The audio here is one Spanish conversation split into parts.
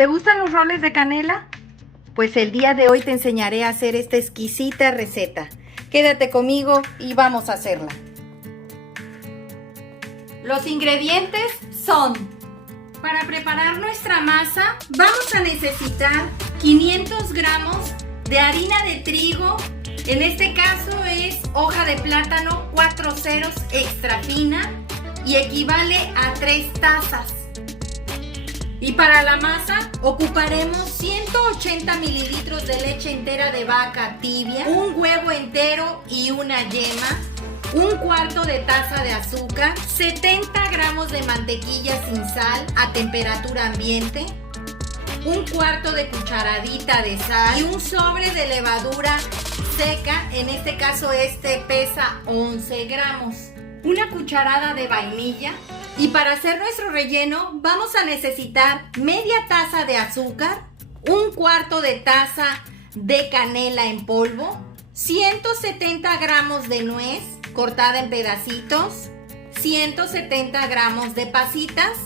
¿Te gustan los roles de canela? Pues el día de hoy te enseñaré a hacer esta exquisita receta. Quédate conmigo y vamos a hacerla. Los ingredientes son: para preparar nuestra masa vamos a necesitar 500 gramos de harina de trigo. En este caso es hoja de plátano 4 ceros extra fina y equivale a 3 tazas. Y para la masa ocuparemos 180 mililitros de leche entera de vaca tibia, un huevo entero y una yema, un cuarto de taza de azúcar, 70 gramos de mantequilla sin sal a temperatura ambiente, un cuarto de cucharadita de sal y un sobre de levadura seca. En este caso pesa 11 gramos, una cucharada de vainilla. Y para hacer nuestro relleno vamos a necesitar media taza de azúcar, un cuarto de taza de canela en polvo, 170 gramos de nuez cortada en pedacitos, 170 gramos de pasitas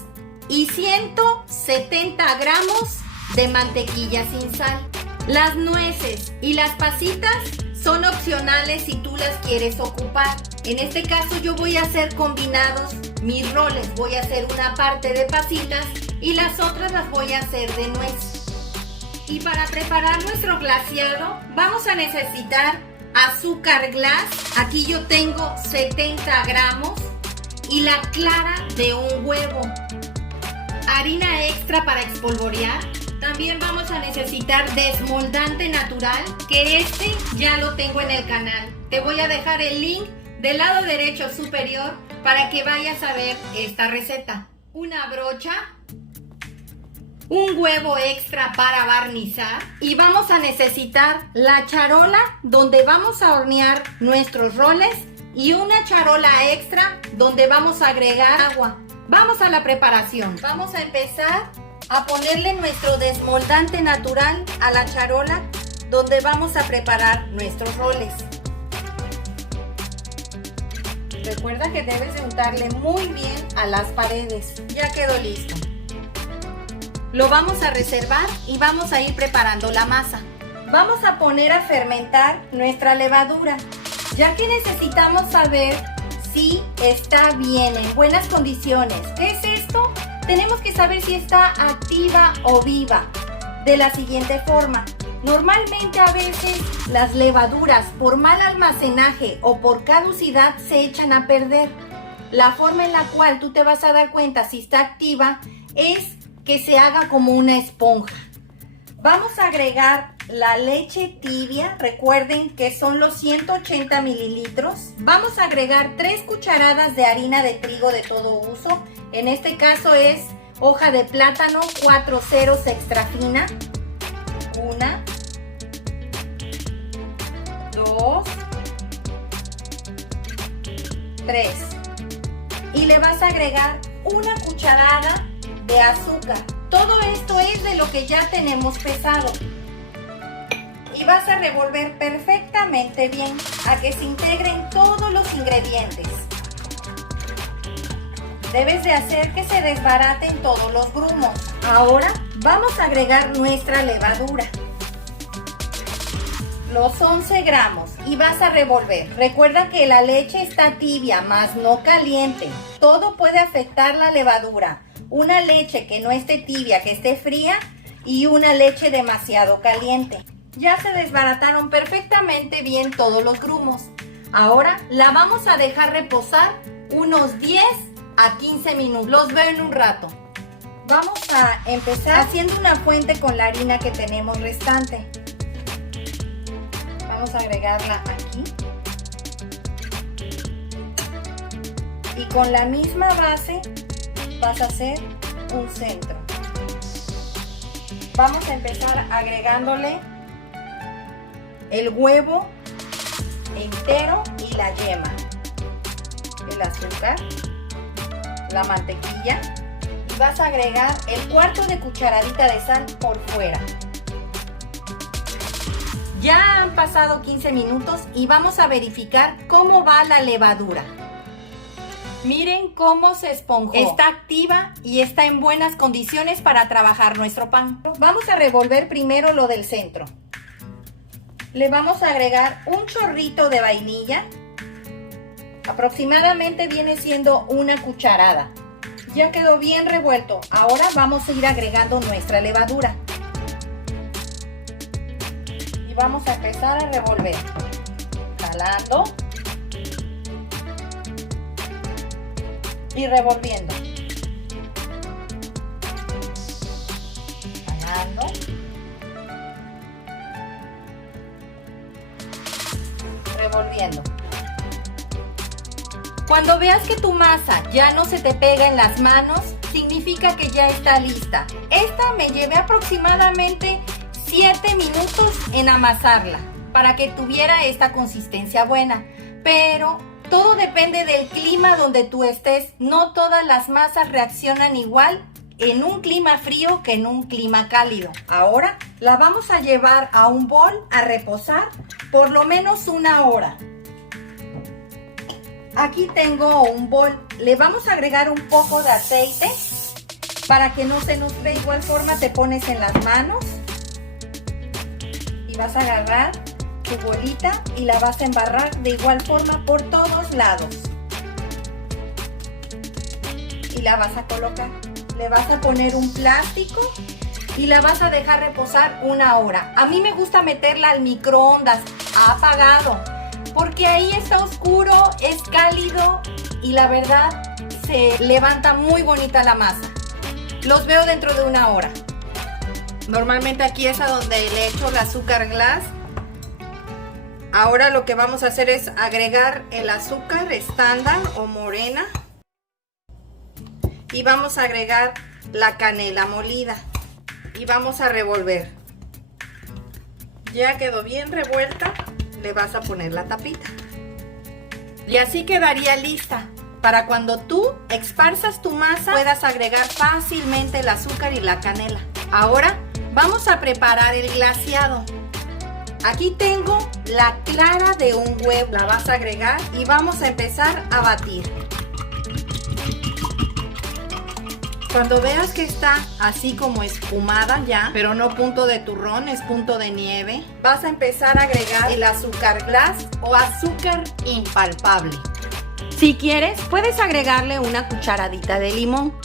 y 170 gramos de mantequilla sin sal. Las nueces y las pasitas son opcionales si tú las quieres ocupar. En este caso yo voy a hacer combinados mis roles. Voy a hacer una parte de pasitas y las otras las voy a hacer de nuez. Y para preparar nuestro glaseado vamos a necesitar azúcar glass. Aquí yo tengo 70 gramos y la clara de un huevo. Harina extra para espolvorear. También vamos a necesitar desmoldante natural, que ya lo tengo en el canal. Te voy a dejar el link del lado derecho superior para que vayas a ver esta receta. Una brocha, un huevo extra para barnizar y vamos a necesitar la charola donde vamos a hornear nuestros roles y una charola extra donde vamos a agregar agua. Vamos a la preparación. Vamos a empezar a ponerle nuestro desmoldante natural a la charola donde vamos a preparar nuestros roles. Recuerda que debes de untarle muy bien a las paredes. Ya quedó listo. Lo vamos a reservar y vamos a ir preparando la masa. Vamos a poner a fermentar nuestra levadura, ya que necesitamos saber si está bien, en buenas condiciones. ¿Qué es esto? Tenemos que saber si está activa o viva. De la siguiente forma. Normalmente a veces las levaduras por mal almacenaje o por caducidad se echan a perder. La forma en la cual tú te vas a dar cuenta si está activa es que se haga como una esponja. Vamos a agregar la leche tibia. Recuerden que son los 180 mililitros. Vamos a agregar 3 cucharadas de harina de trigo de todo uso. En este caso es hoja de plátano 4 ceros extra fina. 1, 2, 3. Y le vas a agregar una cucharada de azúcar. Todo esto es de lo que ya tenemos pesado. Y vas a revolver perfectamente bien a que se integren todos los ingredientes. Debes de hacer que se desbaraten todos los grumos. Ahora vamos a agregar nuestra levadura. Los 11 gramos y vas a revolver. Recuerda que la leche está tibia, más no caliente. Todo puede afectar la levadura. Una leche que no esté tibia, que esté fría, y una leche demasiado caliente. Ya se desbarataron perfectamente bien todos los grumos. Ahora la vamos a dejar reposar unos 10 a 15 minutos. Los veo en un rato. Vamos a empezar haciendo una fuente con la harina que tenemos restante. Vamos a agregarla aquí. Y con la misma base vas a hacer un centro. Vamos a empezar agregándole el huevo entero y la yema, el azúcar, la mantequilla y vas a agregar el cuarto de cucharadita de sal por fuera. Ya han pasado 15 minutos y vamos a verificar cómo va la levadura. Miren cómo se esponjó. Está activa y está en buenas condiciones para trabajar nuestro pan. Vamos a revolver primero lo del centro. Le vamos a agregar un chorrito de vainilla. Aproximadamente viene siendo una cucharada. Ya quedó bien revuelto. Ahora vamos a ir agregando nuestra levadura. Y vamos a empezar a revolver. Jalando. Y revolviendo. Jalando. Revolviendo. Cuando veas que tu masa ya no se te pega en las manos, significa que ya está lista. Esta me llevé aproximadamente 7 minutos en amasarla para que tuviera esta consistencia buena. Pero todo depende del clima donde tú estés. No todas las masas reaccionan igual en un clima frío que en un clima cálido. Ahora la vamos a llevar a un bol a reposar por lo menos 1 hora. Aquí tengo un bol. Le vamos a agregar un poco de aceite para que no se nos de igual forma. Te pones en las manos y vas a agarrar tu bolita y la vas a embarrar de igual forma por todos lados. Y la vas a colocar. Le vas a poner un plástico y la vas a dejar reposar 1 hora. A mí me gusta meterla al microondas apagado, porque ahí está oscuro, es cálido y la verdad se levanta muy bonita la masa. Los veo dentro de 1 hora. Normalmente aquí es a donde le echo el azúcar glass. Ahora lo que vamos a hacer es agregar el azúcar estándar o morena. Y vamos a agregar la canela molida. Y vamos a revolver. Ya quedó bien revuelta. Le vas a poner la tapita. Y así quedaría lista. Para cuando tú esparzas tu masa, puedas agregar fácilmente el azúcar y la canela. Ahora vamos a preparar el glaseado. Aquí tengo la clara de un huevo. La vas a agregar y vamos a empezar a batir. Cuando veas que está así como espumada ya, pero no punto de turrón, es punto de nieve, vas a empezar a agregar el azúcar glass o azúcar impalpable. Si quieres, puedes agregarle una cucharadita de limón.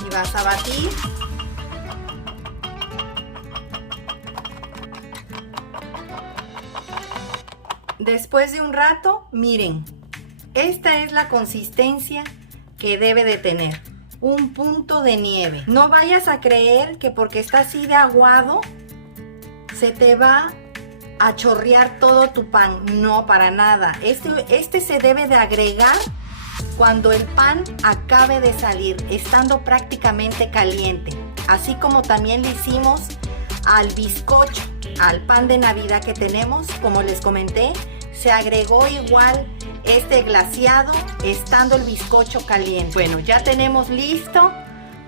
Y vas a batir. Después de un rato, miren. Esta es la consistencia que debe de tener, un punto de nieve. No vayas a creer que porque está así de aguado, se te va a chorrear todo tu pan. No, para nada. Este se debe de agregar cuando el pan acabe de salir, estando prácticamente caliente. Así como también le hicimos al bizcocho, al pan de Navidad que tenemos, como les comenté, se agregó igual este glaseado estando el bizcocho caliente. Bueno, ya tenemos listo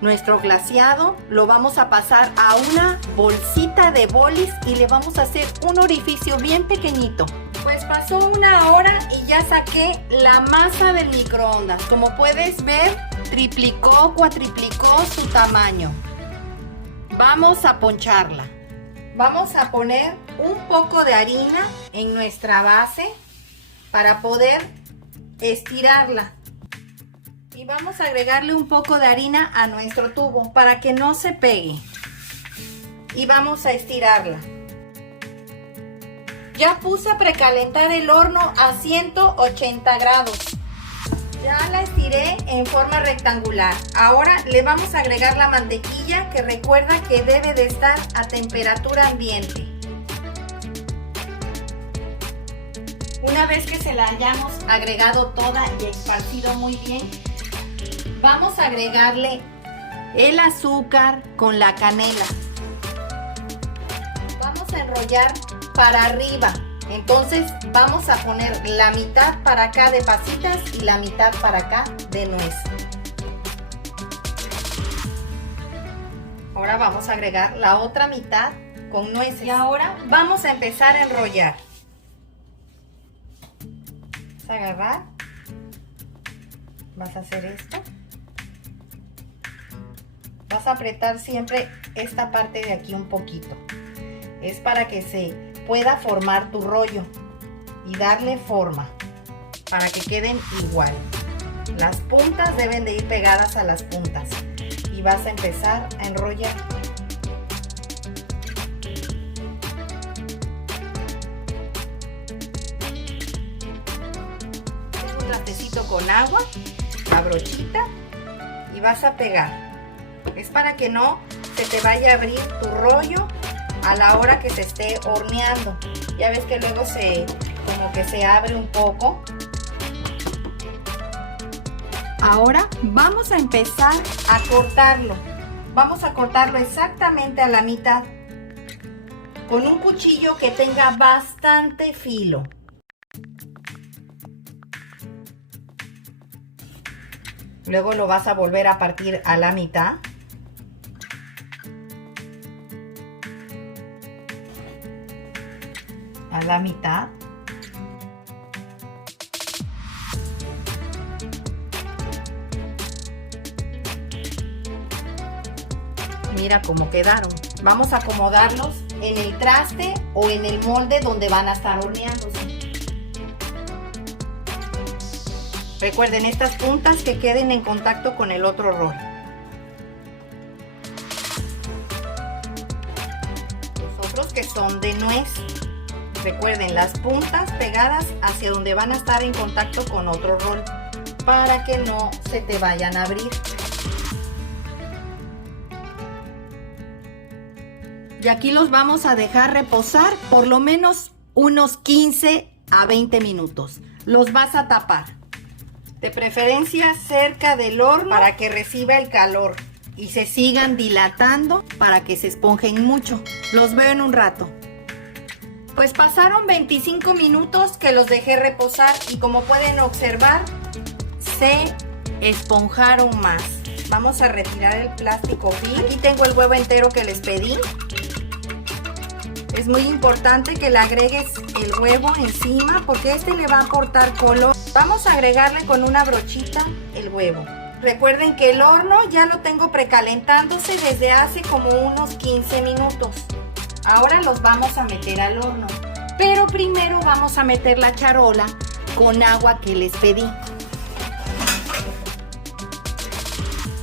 nuestro glaseado. Lo vamos a pasar a una bolsita de bolis y le vamos a hacer un orificio bien pequeñito. Pues pasó 1 hora y ya saqué la masa del microondas. Como puedes ver, triplicó, cuatriplicó su tamaño. Vamos a poncharla. Vamos a poner un poco de harina en nuestra base para poder estirarla. Y vamos a agregarle un poco de harina a nuestro tubo para que no se pegue. Y vamos a estirarla. Ya puse a precalentar el horno a 180 grados. Ya la estiré en forma rectangular. Ahora le vamos a agregar la mantequilla, que recuerda que debe de estar a temperatura ambiente. Una vez que se la hayamos agregado toda y esparcido muy bien, vamos a agregarle el azúcar con la canela. Vamos a enrollar para arriba. Entonces vamos a poner la mitad para acá de pasitas y la mitad para acá de nuez. Ahora vamos a agregar la otra mitad con nueces. Y ahora vamos a empezar a enrollar. Vas a agarrar, vas a hacer esto. Vas a apretar siempre esta parte de aquí un poquito. Es para que se pueda formar tu rollo y darle forma para que queden igual. Las puntas deben de ir pegadas a las puntas y vas a empezar a enrollar. Un trastecito con agua, la brochita y vas a pegar. Es para que no se te vaya a abrir tu rollo a la hora que se esté horneando. Ya ves que luego como que se abre un poco. Ahora vamos a empezar a cortarlo. Vamos a cortarlo exactamente a la mitad con un cuchillo que tenga bastante filo. Luego lo vas a volver a partir a la mitad. A la mitad. Mira cómo quedaron. Vamos a acomodarlos en el traste o en el molde donde van a estar horneándose. Recuerden estas puntas que queden en contacto con el otro rol. Los otros que son de nuez. Recuerden las puntas pegadas hacia donde van a estar en contacto con otro rol para que no se te vayan a abrir. Y aquí los vamos a dejar reposar por lo menos unos 15 a 20 minutos. Los vas a tapar. De preferencia cerca del horno para que reciba el calor y se sigan dilatando para que se esponjen mucho. Los veo en un rato. Pues pasaron 25 minutos que los dejé reposar y como pueden observar, se esponjaron más. Vamos a retirar el plástico film. Aquí tengo el huevo entero que les pedí. Es muy importante que le agregues el huevo encima porque este le va a aportar color. Vamos a agregarle con una brochita el huevo. Recuerden que el horno ya lo tengo precalentándose desde hace como unos 15 minutos. Ahora los vamos a meter al horno, pero primero vamos a meter la charola con agua que les pedí.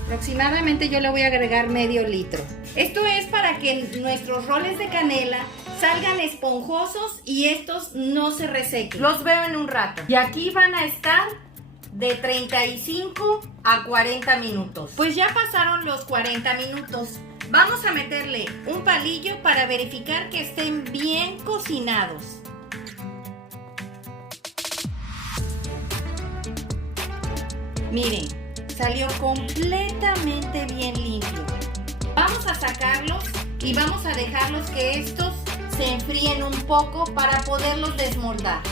Aproximadamente yo le voy a agregar medio litro. Esto es para que nuestros roles de canela salgan esponjosos y estos no se resequen. Los veo en un rato. Y aquí van a estar de 35 a 40 minutos. Pues ya pasaron los 40 minutos. Vamos a meterle un palillo para verificar que estén bien cocinados. Miren, salió completamente bien limpio. Vamos a sacarlos y vamos a dejarlos que estos se enfríen un poco para poderlos desmoldar.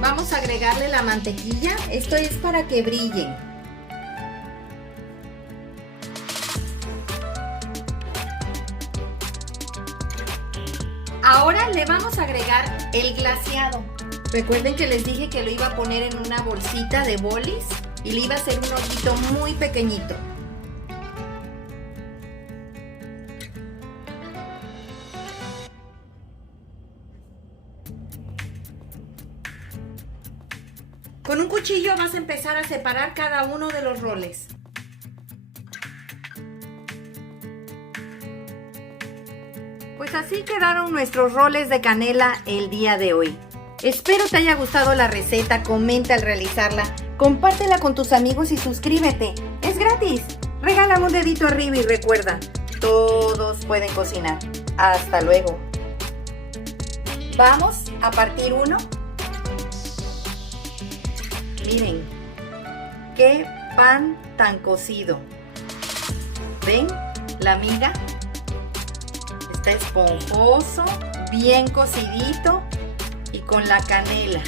Vamos a agregarle la mantequilla. Esto es para que brillen. Ahora le vamos a agregar el glaseado. Recuerden que les dije que lo iba a poner en una bolsita de bolis y le iba a hacer un hoyito muy pequeñito. Con un cuchillo vas a empezar a separar cada uno de los roles. Pues así quedaron nuestros roles de canela el día de hoy. Espero te haya gustado la receta, comenta al realizarla, compártela con tus amigos y suscríbete. Es gratis. Regálame un dedito arriba y recuerda, todos pueden cocinar. Hasta luego. Vamos a partir uno. Miren, qué pan tan cocido. ¿Ven la miga? Está esponjoso, bien cocidito y con la canela.